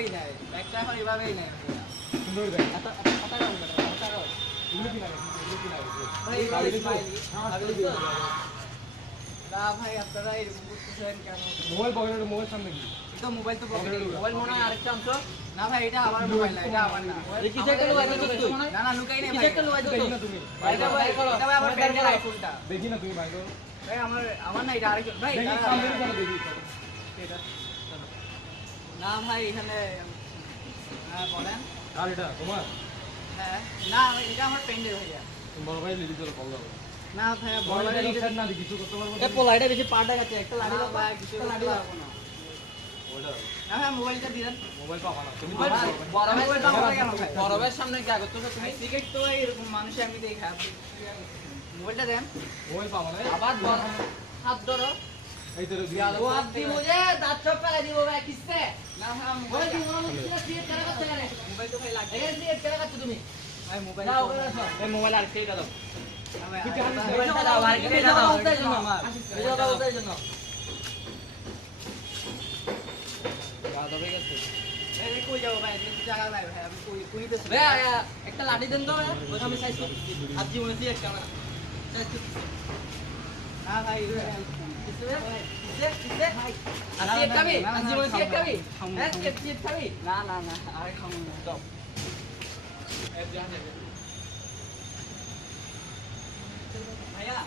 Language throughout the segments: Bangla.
এভাবেই নেয়, ব্যাগটা এখন এভাবেই নেয় ভাইয়া। সুন্দর ব্যাগ। ভাই এভাবে স্মাইলি। না ভাই আপনারা এরকম করতেছেন কেন? মোবাইল পকেটে, মোবাইল সামনে কি? এটা মোবাইল তো পকেটে। মোবাইল মনে হয় আরেকটা অংশ। না ভাই এটা আমার মোবাইল না, এটা আমার না। এই কিছু একটা লুকাই দিছিস তুই। না না লুকাই নাই কিছু ভাই। একটা লুকাই দেখি দিছিস। না তুমি। এটা ভাই এটা ভাই আমার ফ্রেন্ডের আইফোনটা। দেখি না তুমি বাইরে। ভাই আমার না, এটা আরেকজন ভাই। দেখি দাঁড়া, সামনে দাঁড়া। চলো দেখি। এটা না ভাই এখানে হ্যাঁ বলেন। আর এটা তোমার? হ্যাঁ না ভাই, এটা আমার ফ্রেন্ডের ভাইয়া। বড় ভাই লিডি চলো কল দাও। না ভাই বড় বড় ভাই ভাই লিডি না কিছু করতে পারবো এ না। পোলাইটা বেশি পাটা গেছে একটা লাড়ি না দাও ভাই কিছু একটা লাড়ি করতে দাও পারবো না। ওইটা না ভাই মোবাইলটা দিলেন। মোবাইল পাবা না। তুমি মোবাইল বড় ভাই মোবাইলটা আমার কেন ভাই? বড় ভাইয়ের সামনে কি আগত তুমি ভাই সিগারেট তো ভাই এরকম মানুষ আমি দেখি আপনি মোবাইলটা দেন। মোবাইল পাবা না। আবার বড় হাত ধরো এই তো দিয়া ও হাত দি মুঝে দাঁত চপ ফেলে দিব ভাই কিসে না ভাই আমার ওই মোবাইল দি মনে হচ্ছে সিগারেট কেন করতে গেলে মোবাইল তো ভাই লাগবে। এই সিগারেট কেন করতে তুমি ভাই মোবাইল যাও ওখানে আসো এই মোবাইল আর সেইটা দাও। ভাই মোবাইলটা দাও আর কি দাও বলতে জন্য এই কথা বলতে জন্য গাদবে গেছে এই কই যাবো ভাই? কিছু জায়গা নাই ভাই, আমি কই কইতেছি। ভাই একটা লাঠি দেন তো ওই আমি চাইছি আজ জীবনে সিগারেট কেন না চাইছি না ভাই কিসে কিসে ভাই আর সিগারেট খাবি আজ জীবনে সিগারেট খাবি হ্যাঁ সিগারেট খাবি না না না আরে খামু না। স্টপ ভাইয়া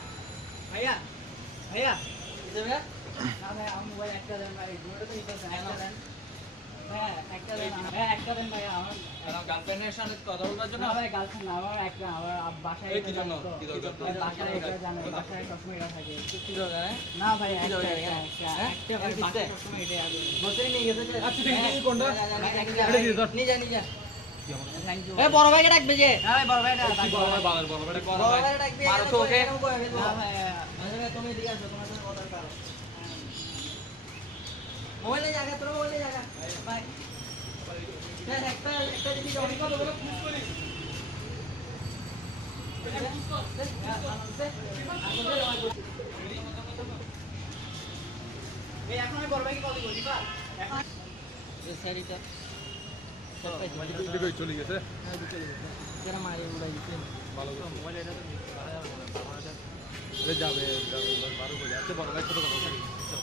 ভাইয়া ভাইয়া কিসে ভাই না ভাই আমার মোবাইল একটা দেন ভাই, দুটো তো নিতেছেন, একটা দেন ভাইয়া, একটা দেন ভাইয়া, একটা দেন ভাইয়া আমার। গার্লফ্রেন্ডের সাথে কথা বলার জন্য না ভাই গার্লফ্রেন্ড না, আমার একটা আমার বাসায় এই কি জন্য? কি দরকার? ভাই, বাসায় এটা জানো, বাসায় সবসময় এটা থাকে। কি দরকার না ভাই কি একটা দরকার? একটা একটা হ্যাঁ? একটা ভাই, কিসে? বাসায় সবসময় এটাই আছে। বসে নিয়ে গেছে আচ্ছা দেখি দেখি কোনটা? এটা দিয়ে দাও। নিয়ে যা নিয়ে যা থ্যাংক ইউ। এ বড় ভাইকে ডাকবে যে না ভাই বড় ভাইটা কি বড় ভাই বালার বড় ভাই বড় ভাইকে ডাকবে মারো তো ওকে। না ভাই তুমি এদিকে আসো তোমার সাথে কথা বলতে মোবাইলে জায়গা তোর মোবাইলে জায়গা ভাই হ্যাঁ একটা একটা জিনিস অনেক কথা বলে পুশ করি এই এখন আমি বড় ভাইকে কল দিব দিবা এখন। স্যারিটা দিকে চলে গেছে। কেন মারি উড়াই দিছে ভালো করে। মোবাইল এটা তো যাবে যাবে 12 বাজে। আচ্ছা বড় ভাই ছোট কথা।